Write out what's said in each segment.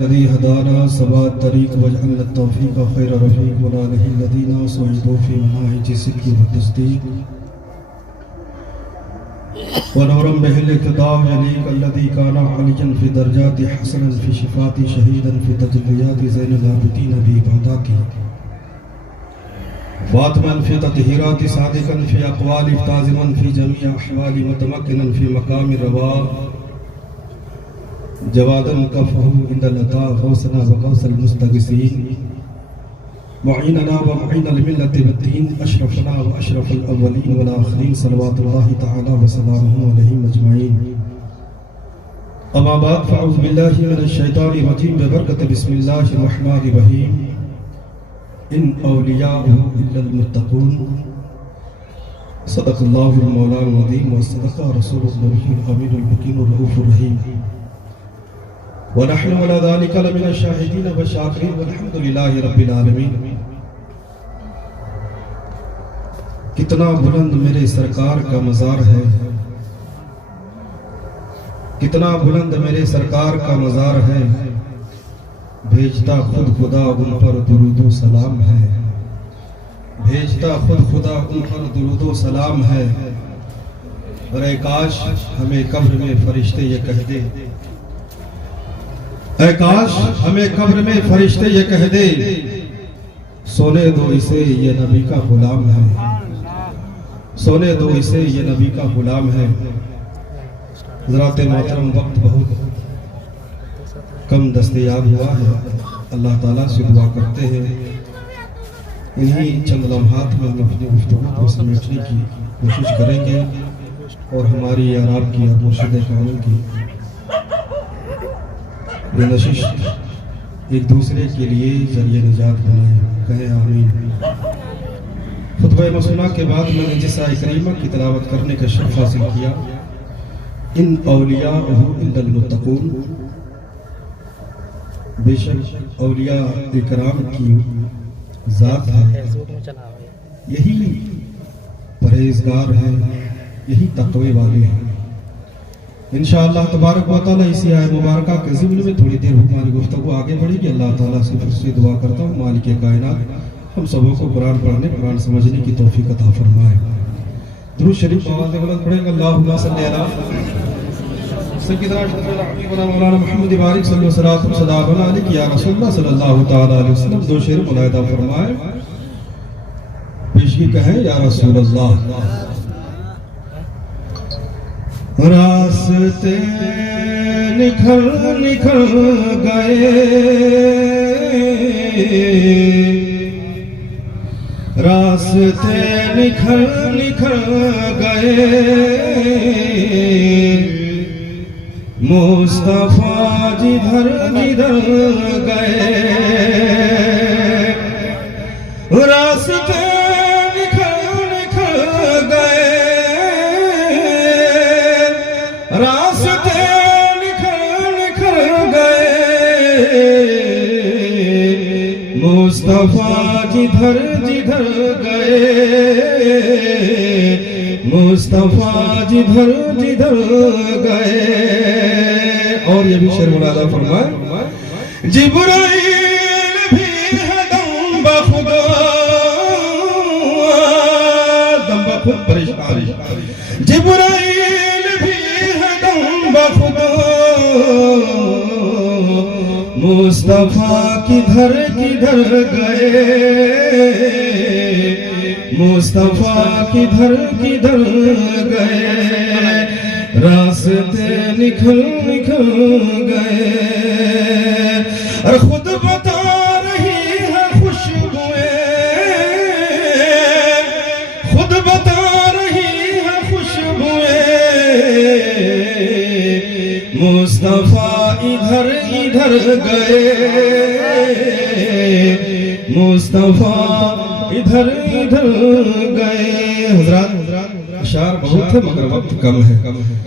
الذي هدانا سواء الطريق واجعلنا التوفيق خير رفيق وآله الذين سعدوا في مناهج الصدق والتصديق ونورا به الاقتداء يليق الذي كان عليا في درجات حسنا في شفاة شهيدا في تجليات زين العابدين بعباداته فاطما في تطهيرات صادقا في أقوال تازما في جميع أحوال متمكنا في مقام الرواء جوادا كفه عند العطاء غوثنا وغوث المستغيثين معيننا ومعين الملة والدين أشرفنا وأشرف الأولين والآخرين صلوات الله تعالى وسلامه عليهم أجمعين. أما بعد فأعوذ بالله من الشيطان الرجيم ببركة بسم الله الرحمن الرحيم. إن أولياؤه إلا المتقون. صدق الله المولى العظيم وصدق رسول الله الأمين المكين الرؤوف الرحيم. ونحن على ذلك لمن الشاهدين والشاكرين والحمد لله رب العالمین. کتنا بلند میرے سرکار کا مزار ہے، کتنا بلند میرے سرکار کا مزار ہے، بھیجتا خود خدا ان پر درود و سلام ہے، بھیجتا خود خدا ان پر درود و سلام ہے. اور اے کاش ہمیں قبر میں فرشتے یہ کہہ دے، اے کاش ہمیں قبر میں فرشتے یہ کہہ دے، سونے دو اسے یہ نبی کا غلام ہے، سونے دو اسے یہ نبی کا غلام ہے. حضرات محترم، وقت بہت کم دستیاب ہوا ہے. اللہ تعالیٰ سے دعا کرتے ہیں انہی چند لمحات میں ہم اپنی گفتگو کو سمیٹنے کی کوشش کریں گے اور ہماری اعراب کی اور مرشد کامل کی یہ نشست ایک دوسرے کے لیے ذریعہ نجات بنائے. کہیں آمین. خطبہ مسنہ کے بعد میں نے جس آیت کریمہ کی تلاوت کرنے کا شرف حاصل کیا، ان اولیاءہ الا المتقون. بے شک اولیاء اکرام کی ذات ہے، یہی پرہیزگار ہیں، یہی تقوی والے ہیں. انشاءاللہ تبارک و تعالیٰ اسی آیت مبارکہ کے ضمن میں تھوڑی دیر ہماری گفتگو آگے بڑھے گی. اللہ تعالیٰ سے پھر سے دعا کرتا ہوں مالک کائنات ہم سبوں کو قرآن پڑھنے، قرآن سمجھنے کی توفیق عطا فرمائے. درود شریف آواز بلند پڑھیں گے. اللہم صلی علی سیدنا حبیبنا مولانا محمد بارک صلی اللہ علیہ وسلم یا رسول اللہ صلی اللہ تعالی علیہ وسلم. دو شعر ملاحظہ فرمائے. پیشگی کہیں یا رسول اللہ. راستے نکھل نکھل گئے، راستے نکھل نکھل گئے، مصطفیٰ جدھر جدھر گئے. راستے نکھل نکھل گئے، راستے نکھل نکھل گئے، مصطفیٰ جدھر جدھر گئے، مصطفیٰ جدھر جدھر گئے. اور یہ بھی شعر ملاحظہ فرمائے. جبرائیل بھی ہے دم بخدا، دم بخود پریشان. جبرائیل بھی ہے دم بخدا، مصطفیٰ کدھر کدھر گئے، مصطفیٰ کدھر کدھر گئے. راستے نکھل نکھل گئے، اور خود بتا رہی ہے خوشبوئیں، خود بتا رہی ہے خوشبوئیں. مصطفیٰ ادھر ادھر گئے، مصطفیٰ ادھر ادھر گئے. حضرات اشعار بہت ہے مگر وقت کم ہے.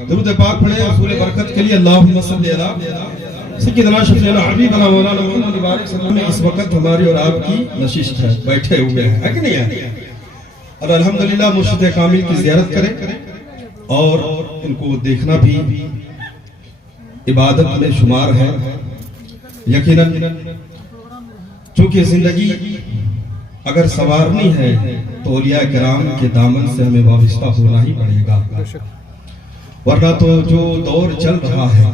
درود پاک پڑھیں حصول برکت کے لیے. اللہم صلی علی سیدنا شفیعنا حبیبنا مولانا محمد بارک صلی اللہ علیہ وسلم. اس وقت ہماری اور آپ کی نشست ہے، بیٹھے ہوئے ہیں، ہے کہ نہیں ہے؟ اور الحمدللہ مرشد کامل کی زیارت کریں اور ان کو دیکھنا بھی عبادت میں شمار ہے. یقیناً چونکہ زندگی اگر سنوارنی ہے تو اولیاء کرام کے دامن سے ہمیں وابستہ ہونا ہی پڑے گا، ورنہ تو جو دور چل رہا ہے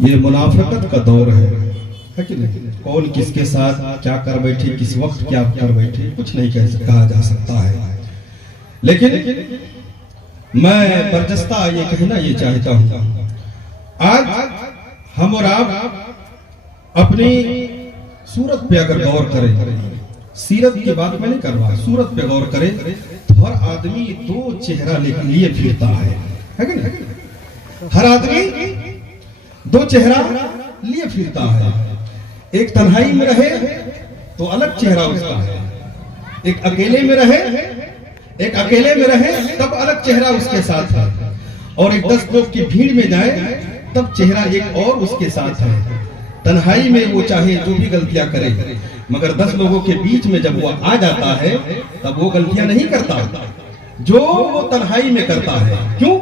یہ منافقت کا دور ہے کہ نہیں؟ کون کس کے ساتھ کیا کر بیٹھے، کس وقت کیا کر بیٹھے، کچھ نہیں کہا جا سکتا ہے۔ لیکن میں برجستہ یہ کہنا یہ چاہتا ہوں، آج ہم اور آپ اپنی صورت پہ اگر غور کریں، سیرت کی بات میں نہیں کر رہا، صورت پہ غور کریں تو ہر آدمی دو چہرہ لیے پھرتا ہے کہ نہیں؟ ہر آدمی دو چہرہ لیے پھرتا ہے، ایک تنہائی میں رہے تو الگ چہرہ اس کا ہے، ایک اکیلے میں رہے تب الگ چہرہ اس کے ساتھ ہے، اور ایک 10 لوگ کی بھیڑ میں جائے تب چہرہ ایک اور اس کے ساتھ ہے۔ تنہائی میں وہ چاہے جو بھی غلطیاں کرے، مگر 10 لوگوں کے بیچ میں جب وہ آ جاتا ہے تب وہ غلطیاں نہیں کرتا جو وہ تنہائی میں کرتا ہے۔ کیوں؟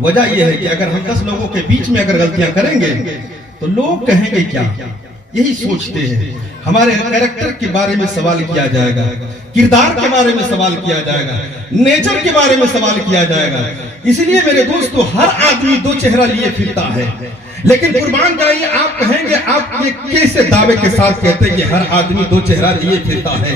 وجہ یہ ہے کہ اگر ہم 10 لوگوں کے بیچ میں اگر غلطیاں کریں گے تو لوگ کہیں گے کیا، یہی سوچتے ہیں۔ ہمارے کریکٹر کے بارے میں سوال کیا جائے گا، کردار کے بارے میں سوال کیا جائے گا، نیچر کے بارے میں سوال کیا جائے گا۔ اس لیے میرے دوستو ہر آدمی دو چہرہ لیے پھرتا ہے، لیکن قربان جائیے آپ کہیں گے آپ یہ کیسے دعوے کے ساتھ کہتے ہیں کہ ہر آدمی دو چہرہ لیے پھرتا ہے؟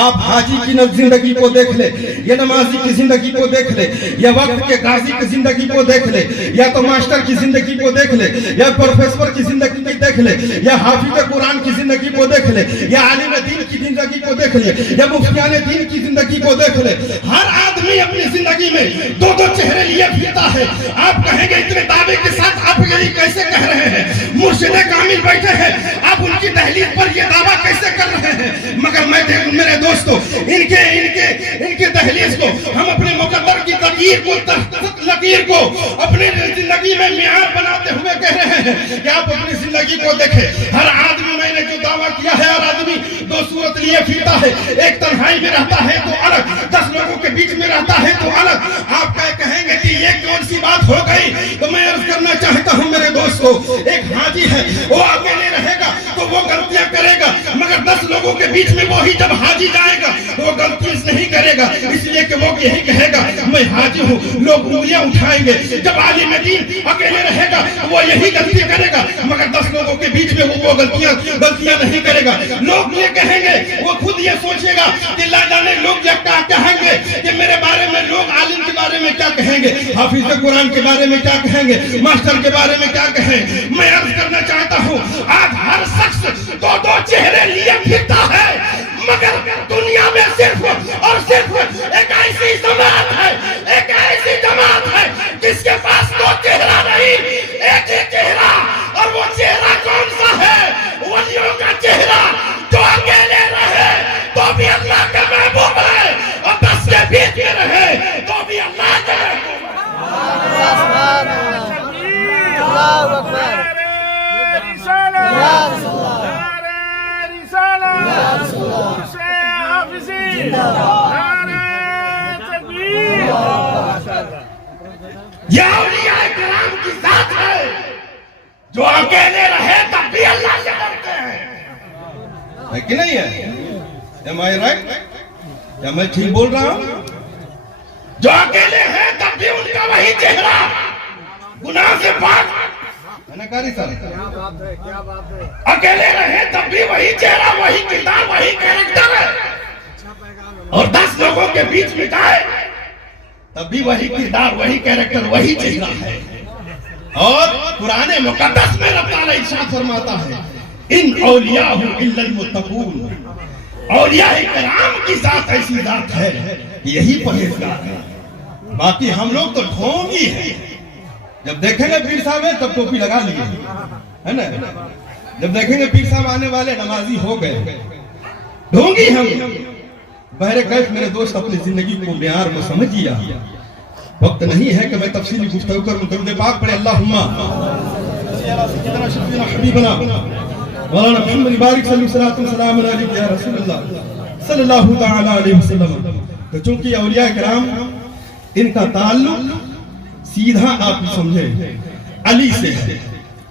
آپ حاجی کی زندگی کو دیکھ لے، یا نمازی کی زندگی کو دیکھ لے، یا وقت کے غازی کی زندگی کو دیکھ لے، یا تو ماسٹر کی زندگی کو دیکھ لے، یا پروفیسر کی زندگی کو دیکھ لے، یا حافظ قرآن کی زندگی کو دیکھ لے، یا عالم دین کی زندگی کو دیکھ لے، یا مفتیان دین کی زندگی کو دیکھ لے، ہر آدمی اپنی زندگی میں دو چہرے لیے پھرتا ہے۔ آپ کہیں گے اتنے دعوے کے ساتھ آپ یہی کیسے کہہ رہے ہیں؟ مرشد کامل بیٹھے ہیں، آپ ان کی تحلیل پر یہ دعویٰ کیسے کر رہے ہیں؟ مگر میں میرے دوستو ان کے تحلیل کو ہم اپنے مقدر کی لکیر کو اپنی زندگی میں معیار بناتے ہوئے کہہ رہے ہیں کہ آپ اپنی زندگی کو دیکھیں۔ ہر آدمی میں نے جو دعویٰ کیا ہے، ہر آدمی دو صورت لیے پھرتا ہے، ایک تنہائی میں رہتا ہے تو الگ، 10 لوگوں کے بیچ میں رہتا ہے تو الگ۔ آپ کہیں گے کہ یہ کون سی بات ہو گئی؟ تو میں عرض کرنا چاہتا ہوں میرے دوستو، ایک حاجی ہے وہ اکیلے رہے گا تو وہ غلطیاں کرے گا، مگر 10 لوگوں کے بیچ میں وہی جب حاجی جائے گا وہ غلطی نہیں کرے گا، اس لیے کہ وہ یہی کہے گا میں حاجی ہوں، لوگ انگلیاں اٹھائیں گے۔ جب عالم دین اکیلے رہے گا وہ یہی غلطی کرے گا، مگر 10 لوگوں کے بیچ میں وہ غلطیاں نہیں کرے گا۔ لوگ یہ کہیں گے، وہ خود یہ سوچے گا کہ لا جانے لوگ یہ کیا کہیں گے کہ میرے بارے میں، لوگ عالم کے بارے میں کیا کہیں گے، حافظ قرآن کے بارے میں کیا کہیں گے، ماسٹر کے بارے میں کیا کہیں۔ میں عرض کرنا چاہتا ہوں آج ہر شخص دو چہرے لیے پھرتا ہے، مگر دنیا میں صرف اور صرف ایک ایسی جماعت ہے، ایک ایسی جماعت ہے جس کے پاس دو چہرہ نہیں، ایک ہی چہرہ، اور وہ چہرہ کون سا ہے؟ ولیوں کا چہرہ، جو اکیلے رہے تو بھی اللہ کا محبوب ہے، اور 10 کے بیچ میں رہے تو بھی اللہ کا محبوب ہے۔ اللہ اکبر، یہ اولیاء کرام کی ذات ہے جو اکیلے رہے تب بھی اللہ سے ڈرتے ہیں، ہے کہ نہیں ہے؟ Am I right? کیا میں ٹھیک بول رہا ہوں؟ جو اکیلے ہیں تب بھی ان کا وہی چہرہ گناہ سے پاک ہے نا کاری صاحب؟ اکیلے رہے تب بھی وہی چہرہ، وہی کردار، وہی کریکٹر ہے، اور 10 لوگوں کے بیچ میں جائے تب بھی وہی کردار، وہی کریکٹر، وہی چہرہ ہے۔ اور قرآن مقدس میں رب تعالیٰ ارشاد فرماتا ہے ان اولیاء الا المتقون، اولیاء کرام کی ذات ایسی ذات ہے یہی پرہیزگار ہے۔ باقی ہم لوگ تو ڈھونگی ہیں، جب دیکھیں گے پیر صاحب ہے تب ٹوپی لگا لیے ہے نا، جب دیکھیں گے پیر صاحب آنے والے نمازی ہو گئے، ڈھونگی ہم۔ بہر کیف میرے دوست اپنی زندگی کو معیار میں سمجھیا، وقت نہیں ہے کہ میں تفصیلی گفتگو کروں۔ درود پاک پڑھے اللہم سیدنا شفیعنا حبیبنا مولانا محمد بارک صلی اللہ علیہ وسلم یا رسول اللہ صلی اللہ تعالی علیہ وسلم۔ تو چونکہ اولیاء کرام ان کا تعلق سیدھا آپ سمجھیں علی سے ہے،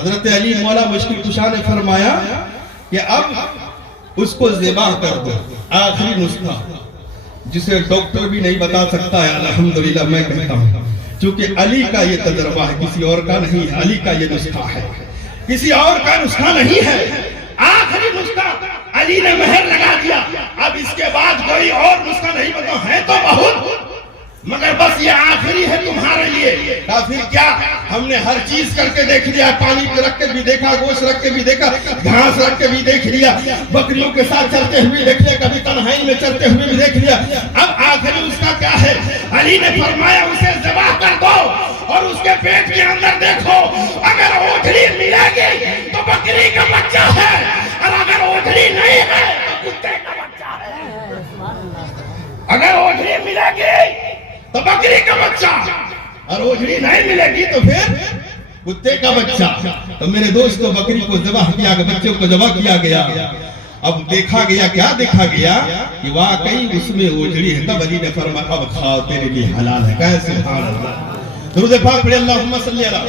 حضرت علی مولا مشکل کشا نے فرمایا کہ اب اس کو ذبح کر دو. آخری نسخہ جسے ڈاکٹر بھی نہیں بتا سکتا ہے، الحمدللہ میں کہتا ہوں، چونکہ علی کا یہ تجربہ ہے، کسی اور کا نہیں ہے. علی کا یہ نسخہ ہے، کسی اور کا نسخہ نہیں ہے. آخری نسخہ علی نے مہر لگا دیا. اب اس کے بعد کوئی اور نسخہ نہیں بتا ہے تو بہت، مگر بس یہ آخری ہے تمہارے لیے. پھر کیا، ہم نے ہر چیز کر کے دیکھ لیا، پانی پہ رکھ کے بھی دیکھا، گوشت رکھ کے بھی دیکھا، گھاس رکھ کے بھی دیکھ لیا، بکریوں کے ساتھ چلتے ہوئے دیکھ لیا، کبھی تنہائی میں چلتے ہوئے بھی دیکھ لیا. اب آخری اس کا کیا ہے؟ علی نے فرمایا اسے ذبح کر دو اور اس کے پیٹ کے اندر دیکھو، اگر اوجھلی ملے گی تو بکری کا بچہ ہے، اور اگر اوجھلی نہیں ہے تو کتے کا بچہ ہے. اگر اوجھلی ملے گی تو بکری کا بچہ، اور اوجھلی نہیں ملے گی تو پھر کتے کا بچہ. تو میرے دوستو، بکری کو ذبح کیا گیا، بچوں کو ذبح کیا گیا. اب دیکھا گیا، کیا دیکھا گیا کہ واقعی اس میں اوجھلی ہے. تب علی نے فرمایا اب کھاؤ، تیرے لیے حلال ہے. کیسے؟ سبحان اللہ. درود پاک پڑھیں، اللہم صلی علی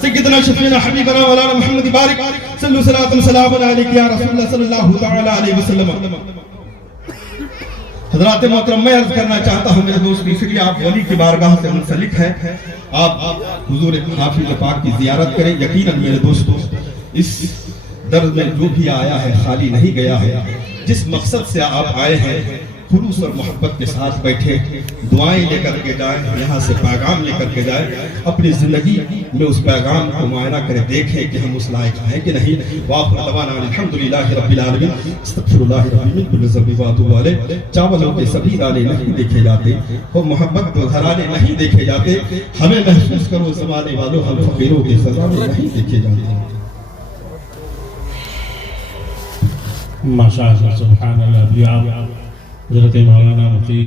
سیدنا شفیعنا حبیبنا مولانا محمد بارک صلی اللہ علیہ وسلم یا رسول اللہ صلی اللہ تعالی علیہ وسلم. حضرات محترم، میں عرض کرنا چاہتا ہوں میرے دوست، اس لیے آپ ولی کی بارگاہ سے منسلک ہیں، آپ حضور حافظ پاک کی زیارت کریں. یقیناً میرے دوستو، اس درد میں جو بھی آیا ہے خالی نہیں گیا ہے. جس مقصد سے آپ آئے ہیں، خلوص اور محبت کے ساتھ بیٹھے، دعائیں لے کر کے جائیں، یہاں سے پیغام لے کر کے جائیں. اپنی زندگی میں اس پیغام کو معائنہ کریں، دیکھیں کہ ہم اس لائق ہیں کہ نہیں. وآخر دعوانا الحمدللہ رب العالمین، استغفر اللہ ربی من کل ذنب واتوب الیہ. چاولوں کے سبھی دانے نہیں دیکھے جاتے، اور محبت کے گھرانے نہیں دیکھے جاتے. ہمیں محسوس کرو زمانے والوں، ہم فقیروں کے خزانے نہیں دیکھے جاتے. ماشاءاللہ، سبحان اللہ. حضرت مولانا مفتی